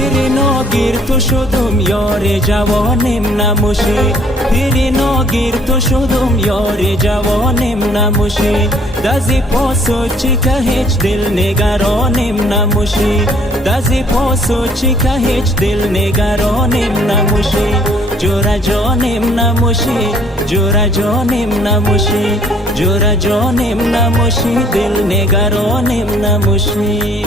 پیر ناگیر تو شدم یار جوانم نموشی پیر ناگیر تو شدم یار جوانم نموشی دزی پاسو چی که هیچ دل نگرانم نموشی دزی پاسو چی که هیچ دل نگرانم نموشی جورا جانم نموشی جورا جانم نموشی جورا جانم نموشی دل نگرانم نموشی